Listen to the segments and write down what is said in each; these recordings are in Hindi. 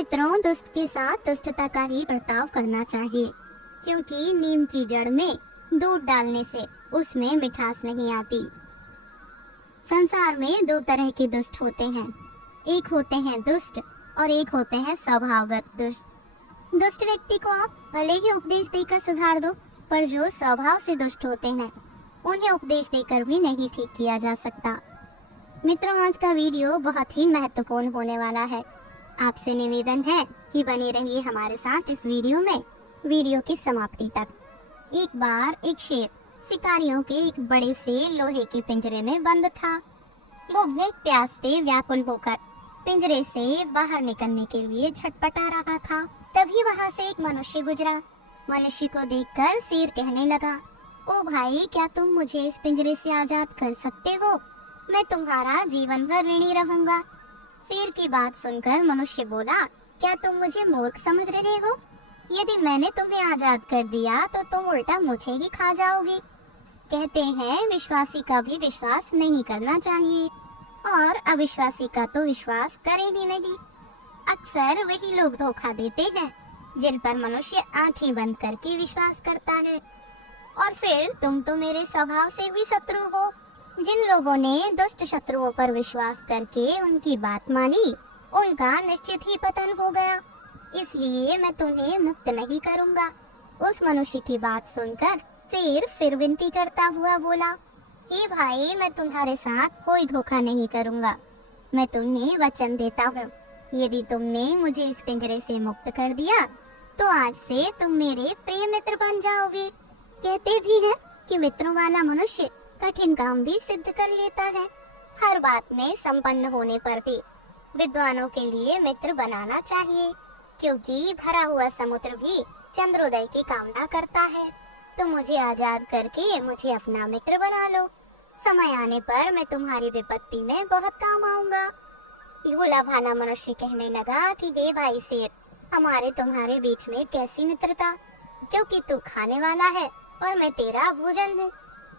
मित्रों, दुष्ट के साथ दुष्टता का ही बर्ताव करना चाहिए, क्योंकि नीम की जड़ में दूध डालने से उसमें मिठास नहीं आती। संसार में दो तरह के दुष्ट होते हैं, एक होते हैं दुष्ट और एक होते हैं स्वभावगत दुष्ट। दुष्ट व्यक्ति को आप भले ही उपदेश देकर सुधार दो, पर जो स्वभाव से दुष्ट होते हैं उन्हें उपदेश देकर भी नहीं ठीक किया जा सकता। मित्रों, आज का वीडियो बहुत ही महत्वपूर्ण होने वाला है। आपसे निवेदन है कि बने रहिए हमारे साथ इस वीडियो की समाप्ति तक। एक बार एक शेर शिकारियों के एक बड़े से लोहे के पिंजरे में बंद था। वो भूख प्यास से व्याकुल होकर पिंजरे से बाहर निकलने के लिए छटपटा रहा था। तभी वहां से एक मनुष्य गुजरा। मनुष्य को देखकर शेर कहने लगा, ओ भाई, क्या तुम मुझे इस पिंजरे से आजाद कर सकते हो? मैं तुम्हारा जीवन भर ऋणी रहूंगा। शेर की बात सुनकर मनुष्य बोला, क्या तुम मुझे मूर्ख समझ रहे हो? यदि मैंने तुम्हें आजाद कर दिया तो तुम उल्टा मुझे ही खा जाओगे। कहते हैं विश्वासी का भी विश्वास नहीं करना चाहिए और अविश्वासी का तो विश्वास करे ही नहीं। अक्सर वही लोग धोखा देते हैं जिन पर मनुष्य आंखें बंद करके विश्वास करता है। और फिर तुम तो मेरे स्वभाव से भी शत्रु हो। जिन लोगों ने दुष्ट शत्रुओं पर विश्वास करके उनकी बात मानी, उनका निश्चित ही पतन हो गया। इसलिए मैं तुम्हें मुक्त नहीं करूंगा। उस मनुष्य की बात सुनकर शेर फिर विनती करता हुआ बोला, हे भाई, मैं तुम्हारे साथ कोई धोखा नहीं करूंगा। मैं तुम्हें वचन देता हूँ, यदि तुमने मुझे इस पिंजरे से मुक्त कर दिया तो आज से तुम मेरे प्रिय मित्र बन जाओगे। कहते भी हैं कि मित्रों वाला मनुष्य कठिन काम भी सिद्ध कर लेता है। हर बात में संपन्न होने पर भी विद्वानों के लिए मित्र बनाना चाहिए, क्योंकि भरा हुआ समुद्र भी चंद्रोदय की कामना करता है। तो मुझे आजाद करके मुझे अपना मित्र बना लो। समय आने पर मैं तुम्हारी विपत्ति में बहुत काम आऊंगा। भोला भाला मनुष्य कहने लगा कि हे भाई शेर, हमारे तुम्हारे बीच में कैसी मित्रता, क्योंकि तू खाने वाला है और मैं तेरा भोजन हूँ।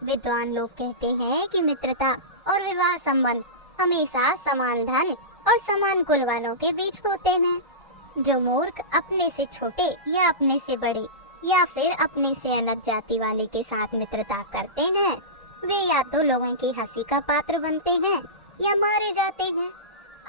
विद्वान लोग कहते हैं कि मित्रता और विवाह संबंध हमेशा समान धन और समान कुल वालों के बीच होते हैं। जो मूर्ख अपने से छोटे या अपने से बड़े या फिर अपने से अलग जाति वाले के साथ मित्रता करते हैं, वे या तो लोगों की हंसी का पात्र बनते हैं या मारे जाते हैं।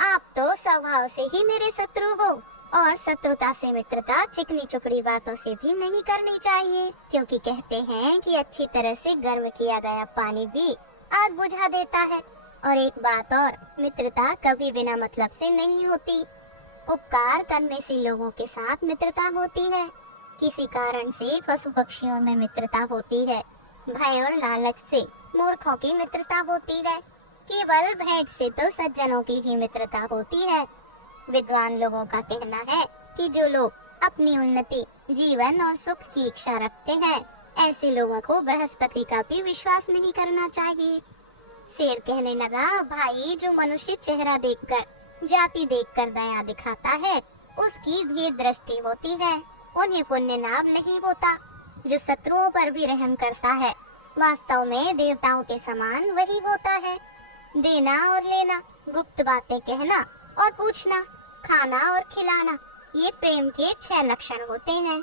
आप तो स्वभाव से ही मेरे शत्रु हो, और शत्रुता से मित्रता चिकनी चुपड़ी बातों से भी नहीं करनी चाहिए, क्योंकि कहते हैं कि अच्छी तरह से गर्म किया गया पानी भी आग बुझा देता है। और एक बात और, मित्रता कभी बिना मतलब से नहीं होती। उपकार करने से लोगों के साथ मित्रता होती है। किसी कारण से पशु पक्षियों में मित्रता होती है। भय और लालच से मूर्खों की मित्रता होती है। केवल भेंट से तो सज्जनों की ही मित्रता होती है। विद्वान लोगों का कहना है कि जो लोग अपनी उन्नति, जीवन और सुख की इच्छा रखते हैं, ऐसे लोगों को बृहस्पति का भी विश्वास नहीं करना चाहिए। शेर कहने लगा, भाई, जो मनुष्य चेहरा देखकर, जाति देखकर दया दिखाता है, उसकी भेद दृष्टि होती है, उन्हें पुण्य लाभ नहीं होता। जो शत्रुओं पर भी रहम करता है, वास्तव में देवताओं के समान वही होता है। देना और लेना, गुप्त बातें कहना और पूछना, खाना और खिलाना, ये प्रेम के 6 लक्षण होते हैं।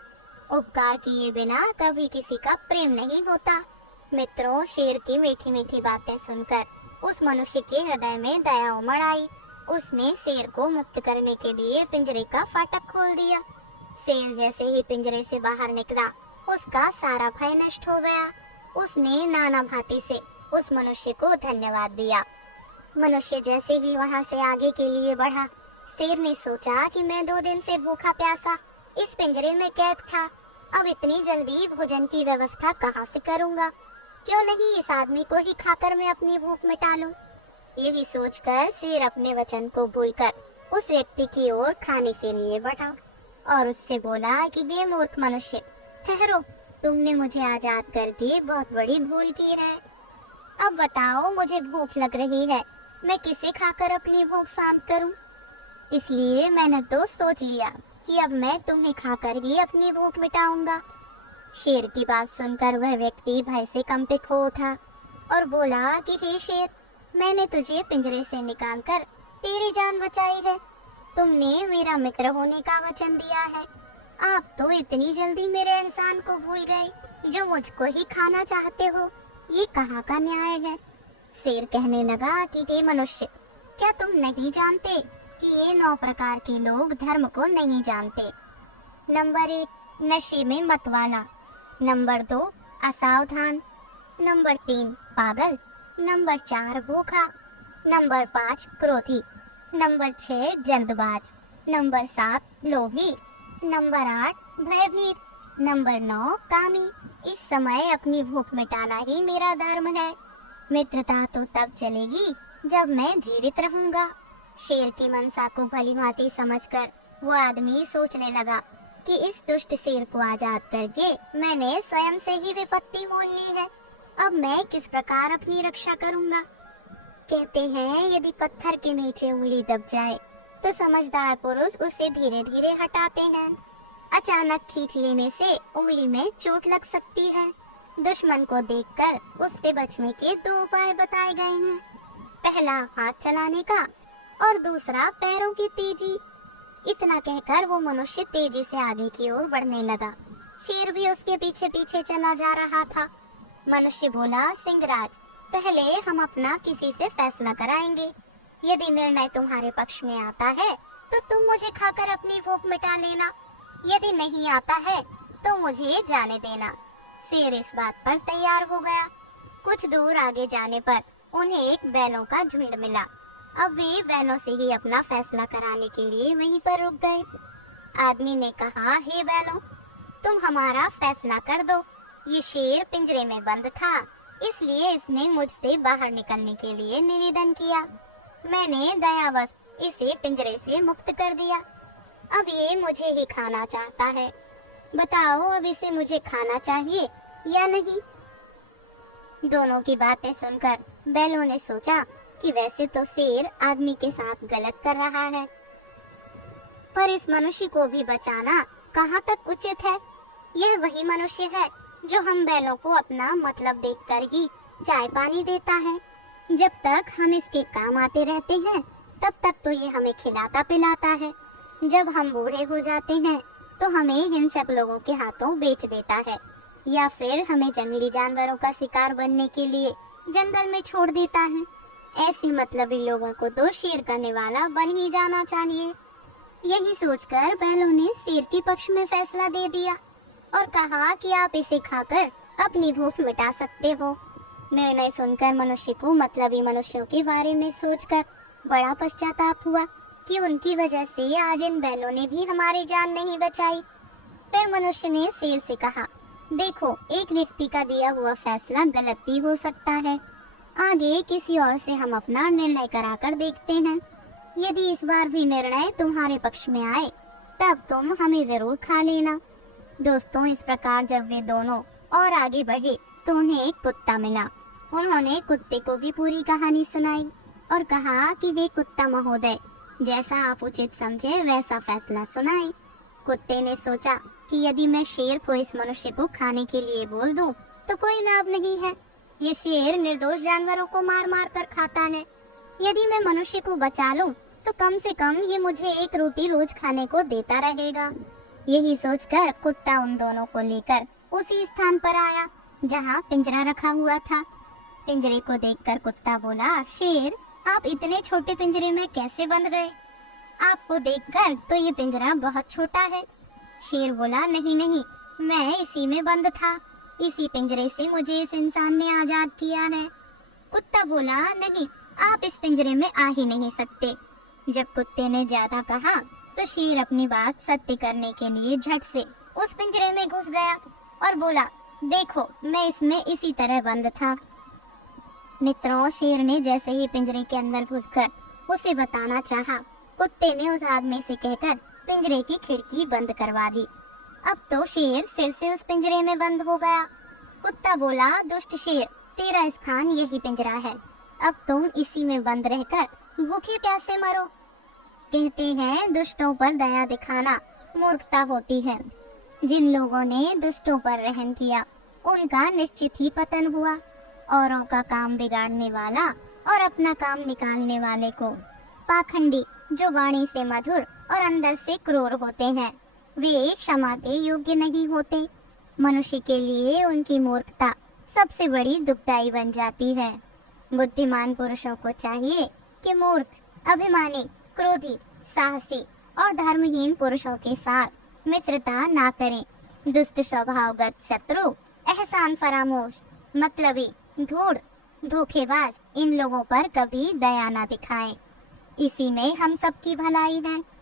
उपकार किए बिना कभी किसी का प्रेम नहीं होता। मित्रों, शेर की मीठी मीठी बातें सुनकर उस मनुष्य के हृदय में दया उमड़ आई। उसने शेर को मुक्त करने के लिए पिंजरे का फाटक खोल दिया। शेर जैसे ही पिंजरे से बाहर निकला, उसका सारा भय नष्ट हो गया। उसने नाना भांति से उस मनुष्य को धन्यवाद दिया। मनुष्य जैसे ही वहां से आगे के लिए बढ़ा, शेर ने सोचा कि मैं 2 दिन से भूखा प्यासा इस पिंजरे में कैद था। अब इतनी जल्दी भोजन की व्यवस्था कहाँ से करूँगा? क्यों नहीं इस आदमी को ही खाकर मैं अपनी भूख मिटा लूं। यही सोचकर शेर अपने वचन को भूलकर उस व्यक्ति की ओर खाने के लिए बढ़ा और उससे बोला कि हे मूर्ख मनुष्य, ठहरो, तुमने मुझे आजाद करके बहुत बड़ी भूल की है। अब बताओ, मुझे भूख लग रही है, मैं किसे खाकर अपनी भूख शांत करूं? इसलिए मैंने तो सोच लिया कि अब मैं तुम्हें खाकर ही अपनी भूख मिटाऊंगा। शेर की बात सुनकर वह व्यक्ति भय से कंपित हो उठा और बोला कि हे शेर, मैंने तुझे पिंजरे से निकालकर तेरी जान बचाई है, तुमने मेरा मित्र होने का वचन दिया है। आप तो इतनी जल्दी मेरे इंसान को भूल गए जो मुझको ही खाना चाहते हो। ये कहाँ का न्याय है? शेर कहने लगा कि हे मनुष्य, क्या तुम नहीं जानते कि ये 9 प्रकार के लोग धर्म को नहीं जानते? नंबर 1, नशे में मतवाला। नंबर 2, असावधान। नंबर 3, पागल। नंबर 4, भूखा। नंबर 5, क्रोधी। नंबर 6, जल्दबाज। नंबर 7, लोभी। नंबर 8, भयभीत। नंबर 9, कामी। इस समय अपनी भूख मिटाना ही मेरा धर्म है। मित्रता तो तब चलेगी जब मैं जीवित रहूंगा। शेर की मनसा को भलीभांति समझकर वो आदमी सोचने लगा कि इस दुष्ट शेर को आजाद करके मैंने स्वयं से ही विपत्ति मोल ली है। अब मैं किस प्रकार अपनी रक्षा करूंगा? कहते हैं यदि पत्थर के नीचे उंगली दब जाए तो समझदार पुरुष उसे धीरे धीरे हटाते हैं। अचानक खींच लेने से उंगली में चोट लग सकती है। दुश्मन को देखकर उससे बचने के 2 उपाय बताए गए हैं। पहला हाथ चलाने का और दूसरा पैरों की तेजी। इतना कहकर वो मनुष्य तेजी से आगे की ओर बढ़ने लगा। शेर भी उसके पीछे पीछे चला जा रहा था। मनुष्य बोला, सिंहराज, पहले हम अपना किसी से फैसला कराएंगे। यदि निर्णय तुम्हारे पक्ष में आता है तो तुम मुझे खाकर अपनी भूख मिटा लेना। यदि नहीं आता है तो मुझे जाने देना। शेर इस बात पर तैयार हो गया। कुछ दूर आगे जाने पर उन्हें एक बैलों का झुंड मिला। अब वे बैलों से ही अपना फैसला कराने के लिए वहीं पर रुक गए। आदमी ने कहा, हे बैलों, तुम हमारा फैसला कर दो। ये शेर पिंजरे में बंद था, इसलिए इसने मुझसे बाहर निकलने के लिए निवेदन किया। मैंने दयावश इसे पिंजरे से मुक्त कर दिया। अब ये मुझे ही खाना चाहता है। बताओ, अब इसे मुझे खाना चाहिए या नहीं? दोनों की बातें सुनकर बैलों ने सोचा कि वैसे तो शेर आदमी के साथ गलत कर रहा है, पर इस मनुष्य को भी बचाना कहाँ तक उचित है। यह वही मनुष्य है जो हम बैलों को अपना मतलब देखकर ही चाय पानी देता है। जब तक हम इसके काम आते रहते हैं तब तक तो ये हमें खिलाता पिलाता है। जब हम बूढ़े हो जाते हैं तो हमें हिंसक लोगों के हाथों बेच देता है, या फिर हमें जंगली जानवरों का शिकार बनने के लिए जंगल में छोड़ देता है। ऐसे मतलबी लोगों को तो शेर करने वाला बन ही जाना चाहिए। यही सोचकर बैलों ने शेर के पक्ष में फैसला दे दिया और कहा कि आप इसे खाकर अपनी भूख मिटा सकते हो। निर्णय सुनकर मनुष्य को मतलबी मनुष्यों के बारे में सोचकर बड़ा पश्चाताप हुआ कि उनकी वजह से आज इन बैलों ने भी हमारी जान नहीं बचाई। फिर मनुष्य ने शेर से कहा, देखो, एक व्यक्ति का दिया हुआ फैसला गलत भी हो सकता है। आगे किसी और से हम अपना निर्णय कराकर देखते हैं। यदि इस बार भी निर्णय तुम्हारे पक्ष में आए तब तुम हमें जरूर खा लेना। दोस्तों, इस प्रकार जब वे दोनों और आगे बढ़े तो उन्हें एक कुत्ता मिला। उन्होंने कुत्ते को भी पूरी कहानी सुनाई और कहा कि वे कुत्ता महोदय, जैसा आप उचित समझे वैसा फैसला सुनाए। कुत्ते ने सोचा कि यदि मैं शेर को इस मनुष्य को खाने के लिए बोल दूं तो कोई लाभ नहीं है। ये शेर निर्दोष जानवरों को मार मार कर खाता है। यदि मैं मनुष्य को बचा लूं तो कम से कम ये मुझे एक रोटी रोज खाने को देता रहेगा। यही सोचकर कुत्ता उन दोनों को लेकर उसी स्थान पर आया जहां पिंजरा रखा हुआ था। पिंजरे को देखकर कुत्ता बोला, शेर, आप इतने छोटे पिंजरे में कैसे बंद गए? आपको देखकर तो ये पिंजरा बहुत छोटा है। शेर बोला, नहीं नहीं, मैं इसी में बंद था। इसी पिंजरे से मुझे इस इंसान ने आजाद किया है। कुत्ता बोला, नहीं, आप इस पिंजरे में आ ही नहीं सकते। जब कुत्ते ने ज्यादा कहा तो शेर अपनी बात सत्य करने के लिए झट से उस पिंजरे में घुस गया और बोला, देखो, मैं इसमें इसी तरह बंद था। मित्रों, शेर ने जैसे ही पिंजरे के अंदर घुसकर उसे बताना चाहा, कुत्ते ने उस आदमी से कहकर पिंजरे की खिड़की बंद करवा दी। अब तो शेर फिर से उस पिंजरे में बंद हो गया। कुत्ता बोला, दुष्ट शेर, तेरा स्थान यही पिंजरा है। अब तुम इसी में बंद रहकर भूखे प्यासे मरो। कहते हैं दुष्टों पर दया दिखाना मूर्खता होती है। जिन लोगों ने दुष्टों पर रहम किया उनका निश्चित ही पतन हुआ। औरों का काम बिगाड़ने वाला और अपना काम निकालने वाले को पाखंडी जो वाणी से मधुर और अंदर से क्रूर होते हैं, वे क्षमा के योग्य नहीं होते। मनुष्य के लिए उनकी मूर्खता सबसे बड़ी दुखदाई बन जाती है। बुद्धिमान पुरुषों को चाहिए कि मूर्ख, अभिमानी, क्रोधी, साहसी और धर्महीन पुरुषों के साथ मित्रता ना करें। दुष्ट स्वभावगत शत्रु, एहसान फरामोश, मतलबी, धूढ़, धोखेबाज इन लोगों पर कभी दया ना दिखाएं। इसी में हम सबकी भलाई है।